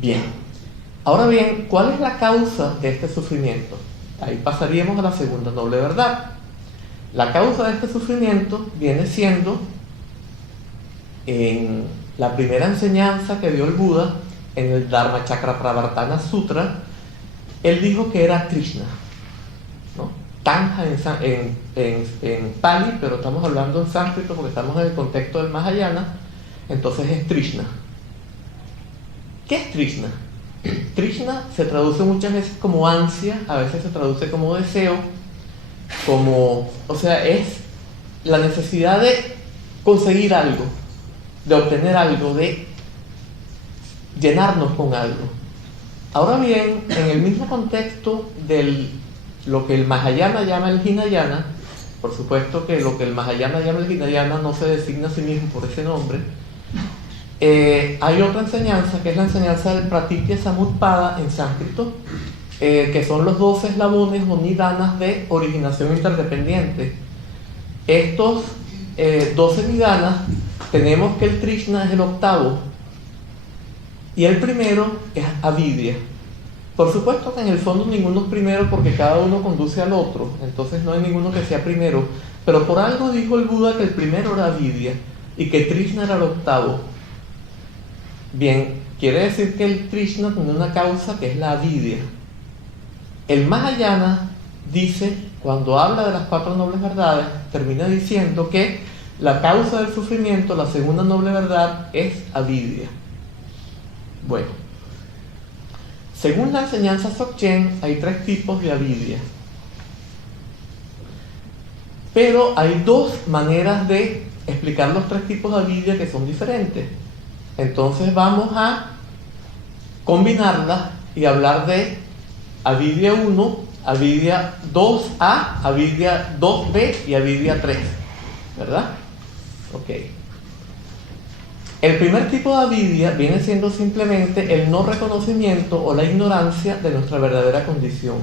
Bien, ahora bien, ¿cuál es la causa de este sufrimiento? Ahí pasaríamos a la segunda noble verdad. La causa de este sufrimiento viene siendo, en la primera enseñanza que dio el Buda, en el Dharmachakrapravartana Sutra, él dijo que era Krishna, ¿no? Tanja en Pali, pero estamos hablando en sánscrito porque estamos en el contexto del Mahayana, entonces es Trishna. ¿Qué es Trishna? Trishna se traduce muchas veces como ansia, a veces se traduce como deseo, o sea, es la necesidad de conseguir algo, de obtener algo, de llenarnos con algo. Ahora bien, en el mismo contexto de lo que el Mahayana llama el Hinayana, por supuesto que lo que el Mahayana llama el Hinayana no se designa a sí mismo por ese nombre, hay otra enseñanza que es la enseñanza del Pratitya Samutpada en sánscrito, que son los 12 eslabones o nidanas de originación interdependiente. Estos 12 nidanas, tenemos que el Trishna es el octavo y el primero es avidya. Por supuesto que en el fondo ninguno es primero porque cada uno conduce al otro, entonces no hay ninguno que sea primero, pero por algo dijo el Buda que el primero era avidya y que Trishna era el octavo. Bien, quiere decir que el Trishna tiene una causa que es la avidya. El Mahayana dice, cuando habla de las 4 nobles verdades, termina diciendo que la causa del sufrimiento, la segunda noble verdad, es avidya. Bueno, según la enseñanza Dzogchen, hay 3 tipos de avidya. Pero hay 2 maneras de explicar los 3 tipos de avidya que son diferentes. Entonces vamos a combinarlas y hablar de avidya 1, avidya 2A, avidya 2B y avidya 3, ¿verdad? Ok. El primer tipo de avidya viene siendo simplemente el no reconocimiento o la ignorancia de nuestra verdadera condición.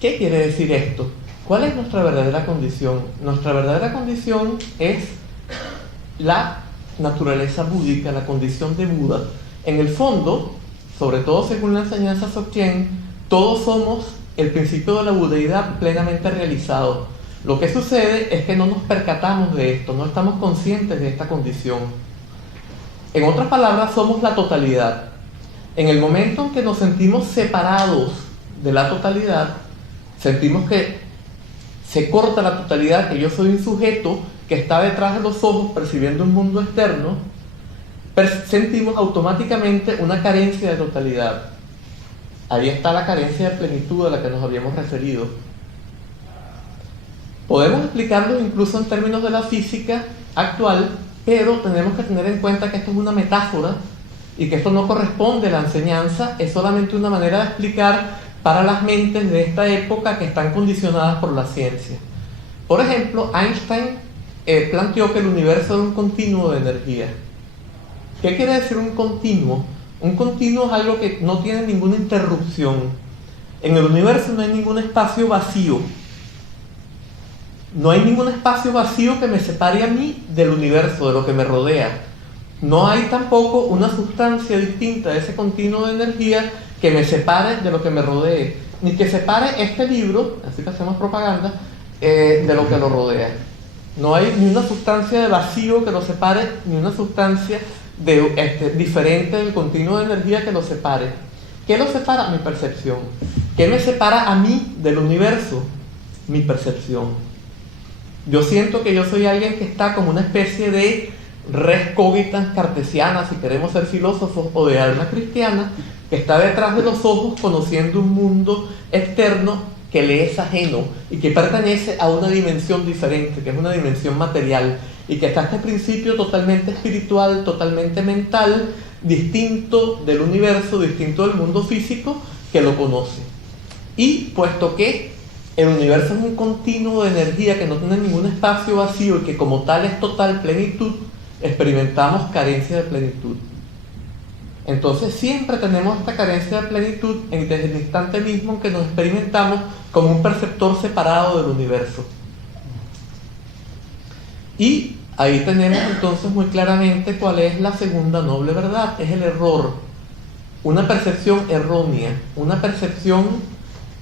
¿Qué quiere decir esto? ¿Cuál es nuestra verdadera condición? Nuestra verdadera condición es la naturaleza búdica, la condición de Buda. En el fondo, sobre todo según la enseñanza Dzogchen, todos somos el principio de la budeidad plenamente realizado. Lo que sucede es que no nos percatamos de esto, no estamos conscientes de esta condición. En otras palabras, somos la totalidad. En el momento en que nos sentimos separados de la totalidad, sentimos que se corta la totalidad, que yo soy un sujeto que está detrás de los ojos percibiendo un mundo externo, sentimos automáticamente una carencia de totalidad. Ahí está la carencia de plenitud a la que nos habíamos referido. Podemos explicarlo incluso en términos de la física actual, pero tenemos que tener en cuenta que esto es una metáfora y que esto no corresponde a la enseñanza, es solamente una manera de explicar para las mentes de esta época que están condicionadas por la ciencia. Por ejemplo, Einstein planteó que el universo era un continuo de energía. ¿Qué quiere decir un continuo? Un continuo es algo que no tiene ninguna interrupción. En el universo no hay ningún espacio vacío. No hay ningún espacio vacío que me separe a mí del universo, de lo que me rodea. No hay tampoco una sustancia distinta de ese continuo de energía que me separe de lo que me rodee, ni que separe este libro, así que hacemos propaganda, de lo que lo rodea. No hay ni una sustancia de vacío que lo separe, ni una sustancia diferente del continuo de energía que lo separe. ¿Qué lo separa? Mi percepción. ¿Qué me separa a mí del universo? Mi percepción. Yo siento que yo soy alguien que está como una especie de res cogitans cartesiana, si queremos ser filósofos, o de alma cristiana, que está detrás de los ojos conociendo un mundo externo que le es ajeno y que pertenece a una dimensión diferente, que es una dimensión material, y que está este principio totalmente espiritual, totalmente mental, distinto del universo, distinto del mundo físico, que lo conoce. Y puesto que el universo es un continuo de energía que no tiene ningún espacio vacío y que como tal es total plenitud, experimentamos carencia de plenitud. Entonces siempre tenemos esta carencia de plenitud desde el instante mismo en que nos experimentamos como un perceptor separado del universo. Y ahí tenemos entonces muy claramente cuál es la segunda noble verdad, es el error, una percepción errónea, una percepción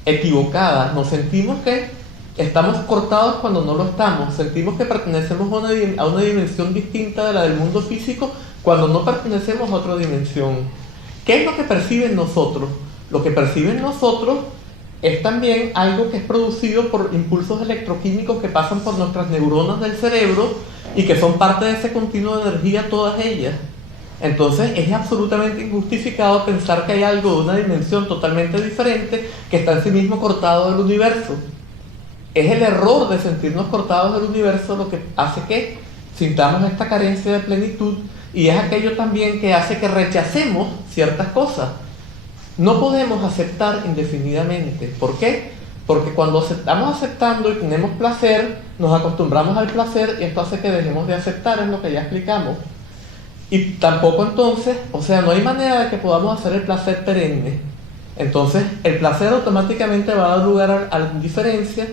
equivocada. Nos sentimos que estamos cortados cuando no lo estamos, sentimos que pertenecemos a una dimensión distinta de la del mundo físico cuando no pertenecemos a otra dimensión. ¿Qué es lo que perciben nosotros? Lo que perciben nosotros es también algo que es producido por impulsos electroquímicos que pasan por nuestras neuronas del cerebro y que son parte de ese continuo de energía, todas ellas. Entonces es absolutamente injustificado pensar que hay algo de una dimensión totalmente diferente que está en sí mismo cortado del universo. Es el error de sentirnos cortados del universo lo que hace que sintamos esta carencia de plenitud, y es aquello también que hace que rechacemos ciertas cosas. No podemos aceptar indefinidamente. ¿Por qué? Porque cuando estamos aceptando y tenemos placer, nos acostumbramos al placer y esto hace que dejemos de aceptar, es lo que ya explicamos. Y tampoco entonces, o sea, no hay manera de que podamos hacer el placer perenne. Entonces, el placer automáticamente va a dar lugar a la indiferencia.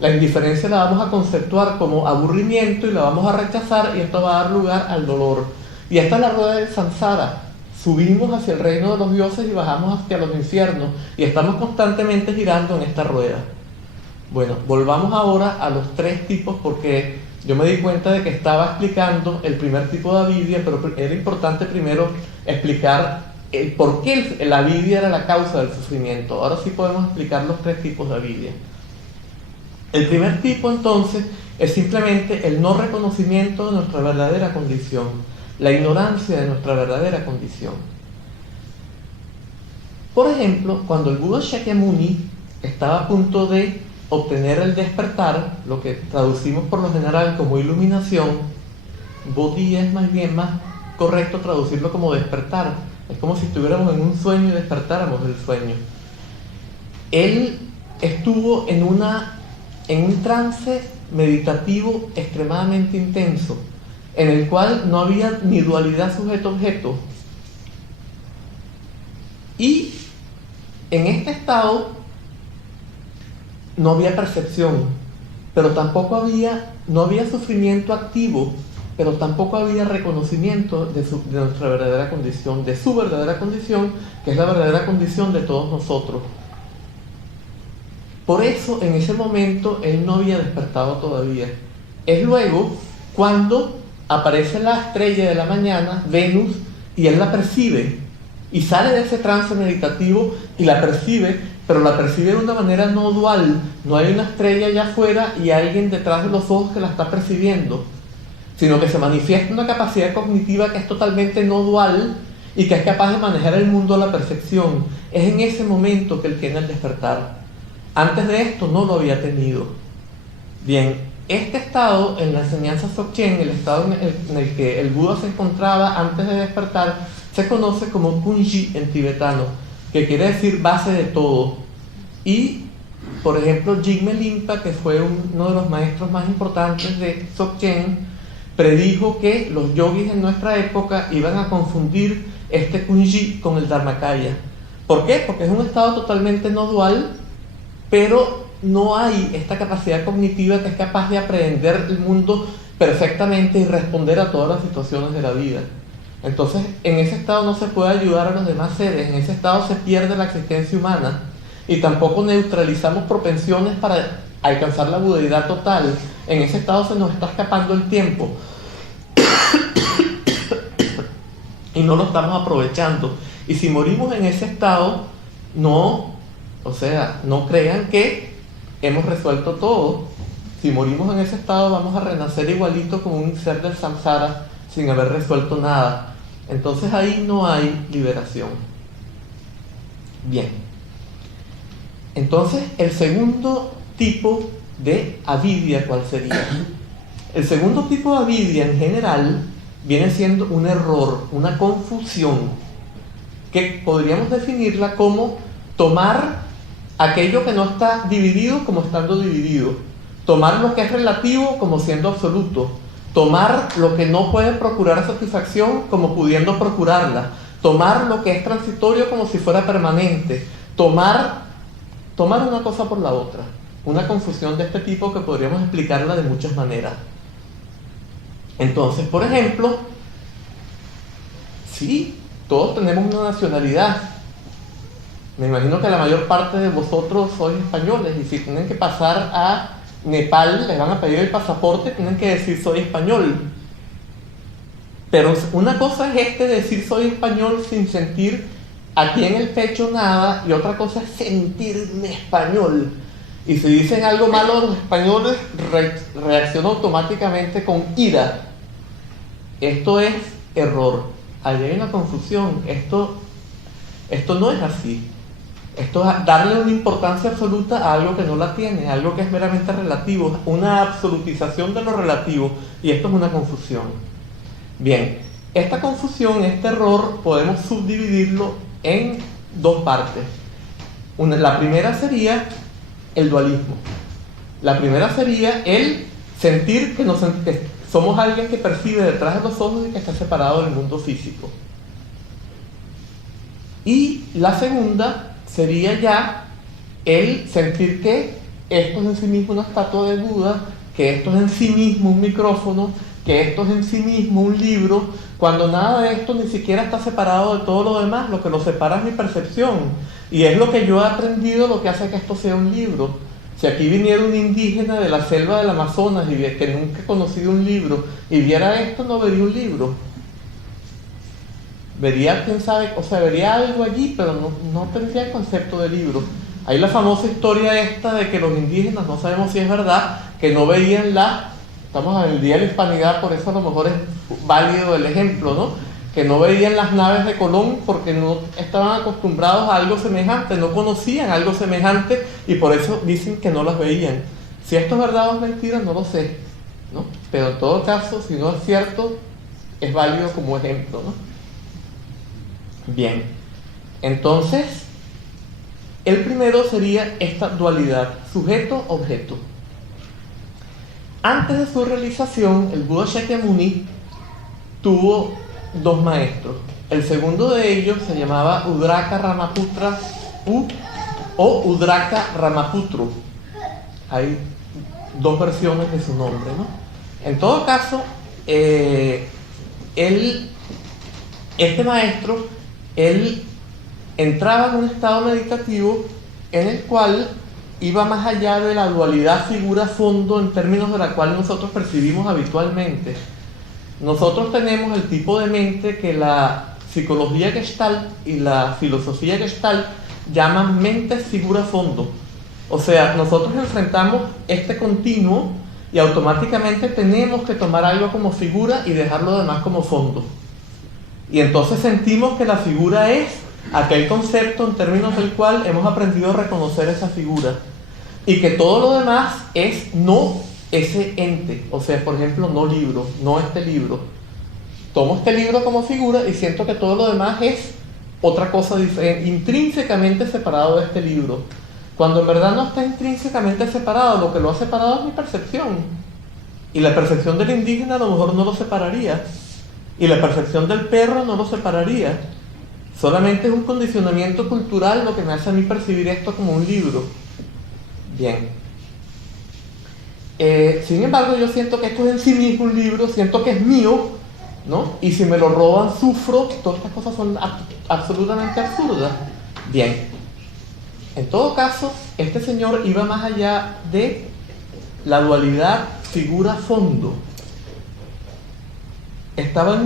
La indiferencia la vamos a conceptuar como aburrimiento y la vamos a rechazar, y esto va a dar lugar al dolor. Y esta es la rueda del samsara. Subimos hacia el reino de los dioses y bajamos hacia los infiernos, y estamos constantemente girando en esta rueda. Bueno, volvamos ahora a los tres tipos, porque yo me di cuenta de que estaba explicando el primer tipo de avidia, pero era importante primero explicar el por qué la avidia era la causa del sufrimiento. Ahora sí podemos explicar los tres tipos de avidia. El primer tipo entonces es simplemente el no reconocimiento de nuestra verdadera condición, la ignorancia de nuestra verdadera condición. Por ejemplo, cuando el Buda Shakyamuni estaba a punto de obtener el despertar, lo que traducimos por lo general como iluminación, bodhi es más bien más correcto traducirlo como despertar. Es como si estuviéramos en un sueño y despertáramos del sueño. Él estuvo en un trance meditativo extremadamente intenso, en el cual no había ni dualidad sujeto-objeto. Y en este estado no había percepción, pero tampoco no había sufrimiento activo, pero tampoco había reconocimiento de nuestra verdadera condición, de su verdadera condición, que es la verdadera condición de todos nosotros. Por eso, en ese momento, él no había despertado todavía. Es luego cuando aparece la estrella de la mañana, Venus, y él la percibe, y sale de ese trance meditativo y la percibe, pero la percibe de una manera no dual. No hay una estrella allá afuera y alguien detrás de los ojos que la está percibiendo, sino que se manifiesta una capacidad cognitiva que es totalmente no dual y que es capaz de manejar el mundo a la perfección. Es en ese momento que él tiene el despertar. Antes de esto no lo había tenido. Bien, este estado en la enseñanza Dzogchen, el estado en el que el Buda se encontraba antes de despertar, se conoce como Kunji en tibetano, que quiere decir base de todo. Y, por ejemplo, Jigme Limpa, que fue uno de los maestros más importantes de Dzogchen, predijo que los yogis en nuestra época iban a confundir este Kunji con el Dharmakaya. ¿Por qué? Porque es un estado totalmente no dual, pero no hay esta capacidad cognitiva que es capaz de aprehender el mundo perfectamente y responder a todas las situaciones de la vida. Entonces, en ese estado no se puede ayudar a los demás seres, en ese estado se pierde la existencia humana y tampoco neutralizamos propensiones para alcanzar la budeidad total. En ese estado se nos está escapando el tiempo y no lo estamos aprovechando. Y si morimos en ese estado, no crean que hemos resuelto todo. Si morimos en ese estado, vamos a renacer igualito como un ser del samsara sin haber resuelto nada. Entonces ahí no hay liberación. Bien. Entonces, el segundo tipo de avidia, ¿cuál sería? El segundo tipo de avidia en general viene siendo un error, una confusión, que podríamos definirla como tomar aquello que no está dividido como estando dividido, tomar lo que es relativo como siendo absoluto, tomar lo que no puede procurar satisfacción como pudiendo procurarla, tomar lo que es transitorio como si fuera permanente, tomar una cosa por la otra. Una confusión de este tipo que podríamos explicarla de muchas maneras. Entonces, por ejemplo, sí, todos tenemos una nacionalidad. Me imagino que la mayor parte de vosotros sois españoles y si tienen que pasar a Nepal, les van a pedir el pasaporte, tienen que decir soy español. Pero una cosa es decir soy español sin sentir aquí en el pecho nada, y otra cosa es sentirme español. Y si dicen algo malo los españoles, reaccionan automáticamente con ira. Esto es error. Allí hay una confusión. Esto no es así. Esto es darle una importancia absoluta a algo que no la tiene, algo que es meramente relativo, una absolutización de lo relativo, y esto es una confusión. Bien, esta confusión, este error, podemos subdividirlo en dos partes. La primera sería el dualismo. La primera sería el sentir que somos alguien que percibe detrás de los ojos y que está separado del mundo físico. Y la segunda sería ya el sentir que esto es en sí mismo una estatua de Buda, que esto es en sí mismo un micrófono, que esto es en sí mismo un libro, cuando nada de esto ni siquiera está separado de todo lo demás. Lo que lo separa es mi percepción, y es lo que yo he aprendido lo que hace que esto sea un libro. Si aquí viniera un indígena de la selva del Amazonas y que nunca ha conocido un libro y viera esto, no vería un libro. Vería, quién sabe, o sea, vería algo allí, pero no tendría el concepto de libro. Hay la famosa historia esta de que los indígenas, no sabemos si es verdad, que no veían estamos en el Día de la Hispanidad, por eso a lo mejor es válido el ejemplo, ¿no? Que no veían las naves de Colón porque no estaban acostumbrados a algo semejante, no conocían algo semejante, y por eso dicen que no las veían. Si esto es verdad o es mentira, no lo sé, ¿no? Pero en todo caso, si no es cierto, es válido como ejemplo, ¿no? Bien, entonces, el primero sería esta dualidad, sujeto-objeto. Antes de su realización, el Buda Shakyamuni tuvo dos maestros. El segundo de ellos se llamaba Udraka Ramaputra o Udraka Ramaputro. Hay dos versiones de su nombre, ¿no? En todo caso, este maestro, él entraba en un estado meditativo en el cual iba más allá de la dualidad figura-fondo en términos de la cual nosotros percibimos habitualmente. Nosotros tenemos el tipo de mente que la psicología Gestalt y la filosofía Gestalt llaman mente figura-fondo. O sea, nosotros enfrentamos este continuo y automáticamente tenemos que tomar algo como figura y dejar lo demás como fondo. Y entonces sentimos que la figura es aquel concepto en términos del cual hemos aprendido a reconocer esa figura, y que todo lo demás es no ese ente. O sea, por ejemplo, no libro, no este libro. Tomo este libro como figura y siento que todo lo demás es otra cosa diferente, intrínsecamente separado de este libro, cuando en verdad no está intrínsecamente separado. Lo que lo ha separado es mi percepción, y la percepción del indígena a lo mejor no lo separaría, y la percepción del perro no lo separaría. Solamente es un condicionamiento cultural lo que me hace a mí percibir esto como un libro. Bien. Sin embargo, yo siento que esto es en sí mismo un libro, siento que es mío, ¿no? Y si me lo roban, sufro. Todas estas cosas son absolutamente absurdas. Bien. En todo caso, este señor iba más allá de la dualidad figura-fondo. Estaba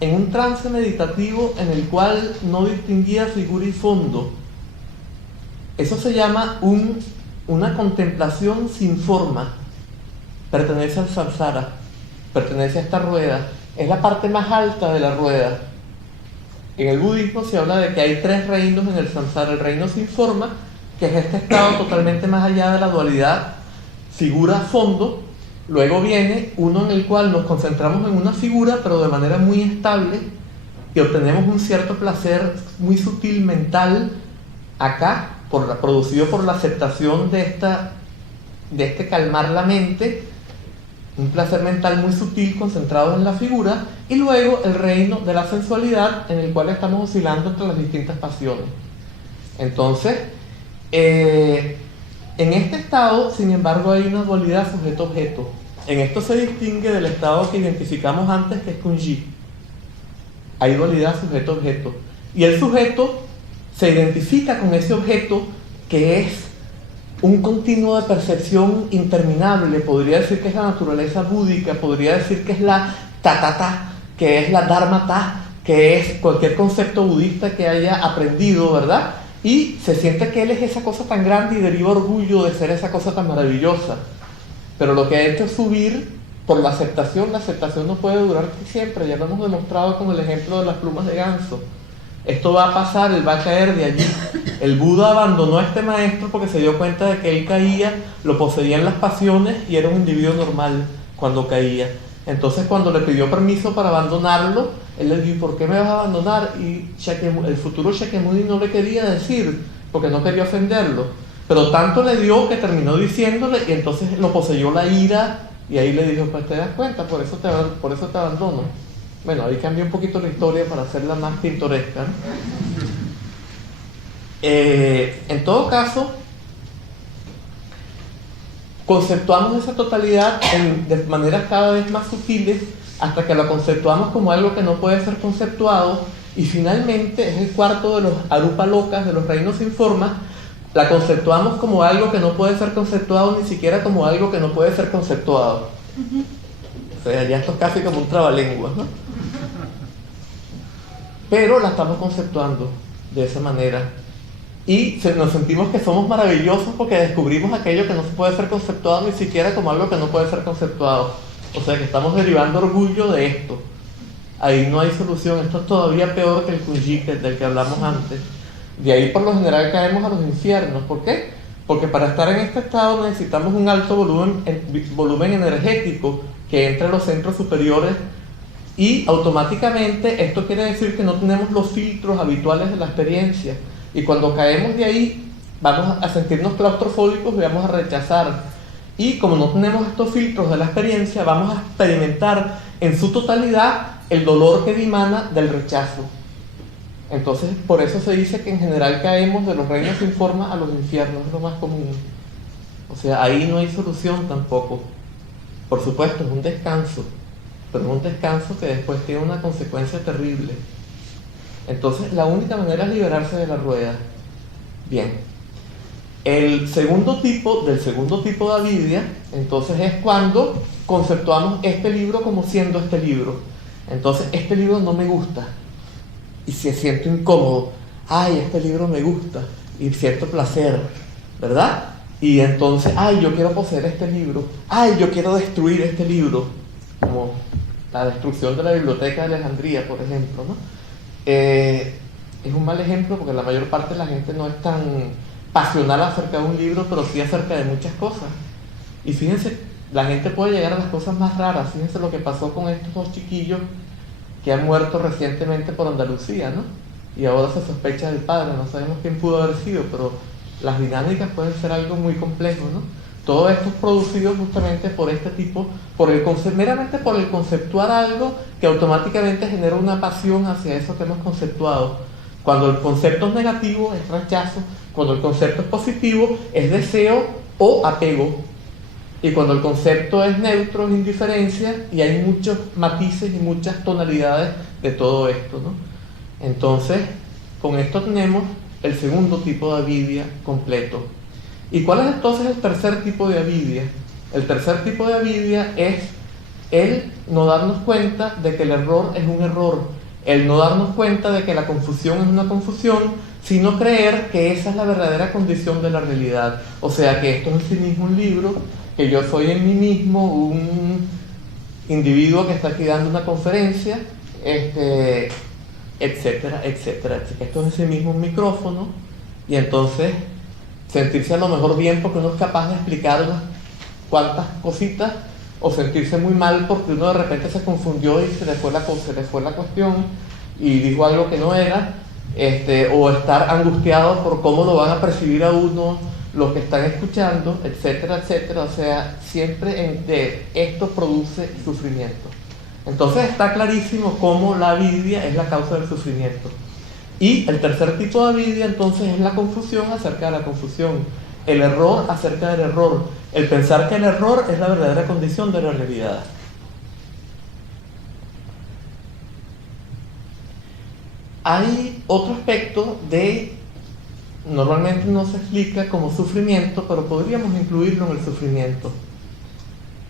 en un trance meditativo en el cual no distinguía figura y fondo. Eso se llama una contemplación sin forma. Pertenece al samsara, pertenece a esta rueda. Es la parte más alta de la rueda. En el budismo se habla de que hay tres reinos en el samsara. El reino sin forma, que es este estado totalmente más allá de la dualidad figura-fondo. Luego viene uno en el cual nos concentramos en una figura, pero de manera muy estable, y obtenemos un cierto placer muy sutil mental acá, producido por la aceptación de este calmar la mente, un placer mental muy sutil concentrado en la figura. Y luego el reino de la sensualidad, en el cual estamos oscilando entre las distintas pasiones. Entonces, en este estado, sin embargo, hay una dualidad sujeto-objeto. En esto se distingue del estado que identificamos antes, que es Kunji. Hay dualidad sujeto-objeto. Y el sujeto se identifica con ese objeto que es un continuo de percepción interminable. Podría decir que es la naturaleza búdica, podría decir que es la ta-ta-ta, que es la dharma-ta, que es cualquier concepto budista que haya aprendido, ¿verdad? Y se siente que él es esa cosa tan grande y deriva orgullo de ser esa cosa tan maravillosa. Pero lo que ha hecho es subir por la aceptación no puede durar siempre, ya lo hemos demostrado con el ejemplo de las plumas de ganso. Esto va a pasar, él va a caer de allí. El Buda abandonó a este maestro porque se dio cuenta de que él caía, lo poseían las pasiones y era un individuo normal cuando caía. Entonces cuando le pidió permiso para abandonarlo, él le dijo, ¿por qué me vas a abandonar? Y el futuro Shakyamuni no le quería decir, porque no quería ofenderlo. Pero tanto le dio que terminó diciéndole, y entonces lo poseyó la ira, y ahí le dijo, pues te das cuenta, por eso te abandono. Bueno, ahí cambió un poquito la historia para hacerla más pintoresca, ¿no? En todo caso, conceptuamos esa totalidad de maneras cada vez más sutiles hasta que la conceptuamos como algo que no puede ser conceptuado, y finalmente es el cuarto de los Arupa Lokas, de los reinos sin forma. La conceptuamos como algo que no puede ser conceptuado, ni siquiera como algo que no puede ser conceptuado. O sea, ya esto es casi como un trabalenguas, ¿no? Pero la estamos conceptuando de esa manera. Y nos sentimos que somos maravillosos porque descubrimos aquello que no se puede ser conceptuado ni siquiera como algo que no puede ser conceptuado. O sea que estamos derivando orgullo de esto. Ahí no hay solución. Esto es todavía peor que el Kunji, del que hablamos antes. De ahí por lo general caemos a los infiernos. ¿Por qué? Porque para estar en este estado necesitamos un alto volumen energético que entre a los centros superiores, y automáticamente esto quiere decir que no tenemos los filtros habituales de la experiencia. Y cuando caemos de ahí, vamos a sentirnos claustrofóbicos y vamos a rechazar. Y como no tenemos estos filtros de la experiencia, vamos a experimentar en su totalidad el dolor que dimana del rechazo. Entonces, por eso se dice que en general caemos de los reinos sin forma a los infiernos, es lo más común. O sea, ahí no hay solución tampoco. Por supuesto, es un descanso, pero es un descanso que después tiene una consecuencia terrible. Entonces, la única manera es liberarse de la rueda. Bien. El segundo tipo de avidia, entonces, es cuando conceptuamos este libro como siendo este libro. Entonces, este libro no me gusta y se siento incómodo. Ay, este libro me gusta y siento placer, ¿verdad? Y entonces, ay, yo quiero poseer este libro. Ay, yo quiero destruir este libro. Como la destrucción de la biblioteca de Alejandría, por ejemplo, ¿no? Es un mal ejemplo porque la mayor parte de la gente no es tan pasional acerca de un libro, pero sí acerca de muchas cosas. Y fíjense, la gente puede llegar a las cosas más raras. Fíjense lo que pasó con estos dos chiquillos que han muerto recientemente por Andalucía, ¿no? Y ahora se sospecha del padre, no sabemos quién pudo haber sido, pero las dinámicas pueden ser algo muy complejo, ¿no? Todo esto es producido justamente por este tipo, meramente por el conceptuar algo que automáticamente genera una pasión hacia eso que hemos conceptuado. Cuando el concepto es negativo, es rechazo. Cuando el concepto es positivo, es deseo o apego. Y cuando el concepto es neutro, es indiferencia, y hay muchos matices y muchas tonalidades de todo esto, ¿no? Entonces, con esto tenemos el segundo tipo de avidia completo. ¿Y cuál es entonces el tercer tipo de avidia? El tercer tipo de avidia es el no darnos cuenta de que el error es un error, el no darnos cuenta de que la confusión es una confusión, sino creer que esa es la verdadera condición de la realidad. O sea, que esto es en sí mismo un libro, que yo soy en mí mismo un individuo que está aquí dando una conferencia, etcétera, etcétera. Esto es en sí mismo un micrófono, y entonces sentirse a lo mejor bien porque uno es capaz de explicar unas cuantas cositas, o sentirse muy mal porque uno de repente se confundió y se le fue la cuestión y dijo algo que no era, o estar angustiado por cómo lo van a percibir a uno los que están escuchando, etcétera, etcétera. O sea, siempre esto produce sufrimiento. Entonces está clarísimo cómo la avidia es la causa del sufrimiento. Y el tercer tipo de avidia entonces es la confusión acerca de la confusión. el error acerca del error, el pensar que el error es la verdadera condición de la realidad. Hay otro aspecto normalmente no se explica como sufrimiento, pero podríamos incluirlo en el sufrimiento.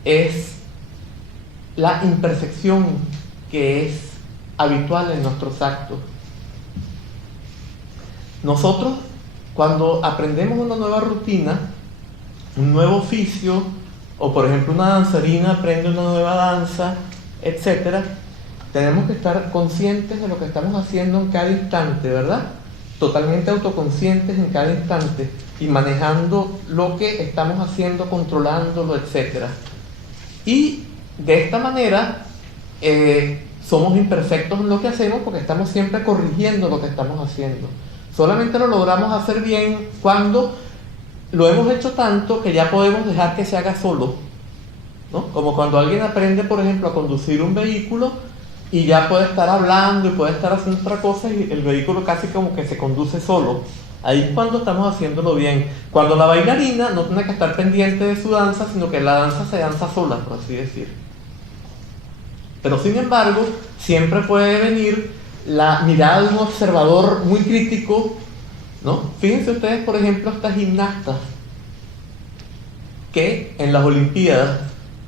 Es la imperfección que es habitual en nuestros actos. Nosotros, cuando aprendemos una nueva rutina, un nuevo oficio, o por ejemplo una danzarina aprende una nueva danza, etc., tenemos que estar conscientes de lo que estamos haciendo en cada instante, ¿verdad? Totalmente autoconscientes en cada instante y manejando lo que estamos haciendo, controlándolo, etc. Y de esta manera somos imperfectos en lo que hacemos porque estamos siempre corrigiendo lo que estamos haciendo. Solamente lo logramos hacer bien cuando lo hemos hecho tanto que ya podemos dejar que se haga solo, ¿no? Como cuando alguien aprende, por ejemplo, a conducir un vehículo y ya puede estar hablando y puede estar haciendo otra cosa y el vehículo casi como que se conduce solo. Ahí es cuando estamos haciéndolo bien. Cuando la bailarina no tiene que estar pendiente de su danza, sino que la danza se danza sola, por así decir. Pero sin embargo, siempre puede venir la mirada de un observador muy crítico, ¿no? Fíjense ustedes, por ejemplo, estas gimnastas que en las Olimpiadas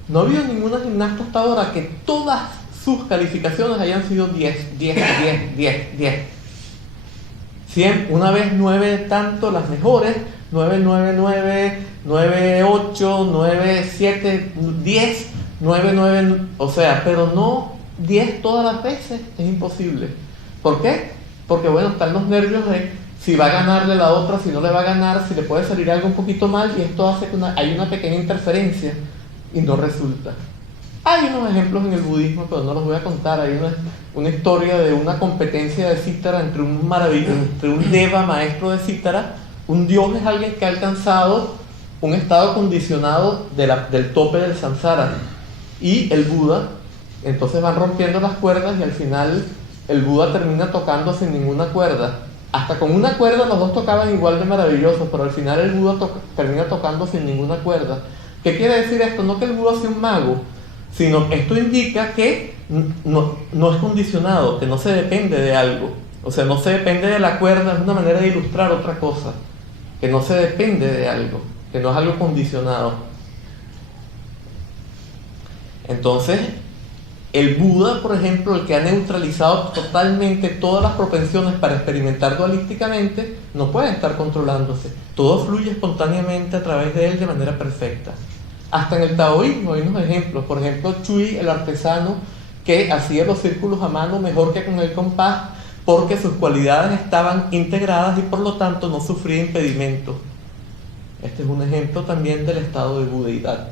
no ha habido ninguna gimnasta hasta ahora que todas sus calificaciones hayan sido 10, 10, 10, 10, 10. 100, una vez 9 tanto las mejores, 9, 9, 9, 9, 8, 9, 7, 10, 9, 9, o sea, pero no 10 todas las veces, es imposible. ¿Por qué? Porque bueno, están los nervios de si va a ganarle la otra, si no le va a ganar, si le puede salir algo un poquito mal y esto hace que hay una pequeña interferencia y no resulta. Hay unos ejemplos en el budismo, pero no los voy a contar. Hay una historia de una competencia de cítara entre un deva, maestro de cítara. Un dios es alguien que ha alcanzado un estado condicionado del tope del samsara. Y el Buda, entonces van rompiendo las cuerdas y al final el Buda termina tocando sin ninguna cuerda. Hasta con una cuerda los dos tocaban igual de maravillosos, pero al final el Buda termina tocando sin ninguna cuerda. ¿Qué quiere decir esto? No que el Buda sea un mago, sino esto indica que no es condicionado, que no se depende de algo. O sea, no se depende de la cuerda, es una manera de ilustrar otra cosa. Que no se depende de algo, que no es algo condicionado. Entonces, el Buda, por ejemplo, el que ha neutralizado totalmente todas las propensiones para experimentar dualísticamente, no puede estar controlándose. Todo fluye espontáneamente a través de él de manera perfecta. Hasta en el taoísmo hay unos ejemplos. Por ejemplo, Chui, el artesano que hacía los círculos a mano mejor que con el compás, porque sus cualidades estaban integradas y por lo tanto no sufría impedimento. Este es un ejemplo también del estado de budeidad.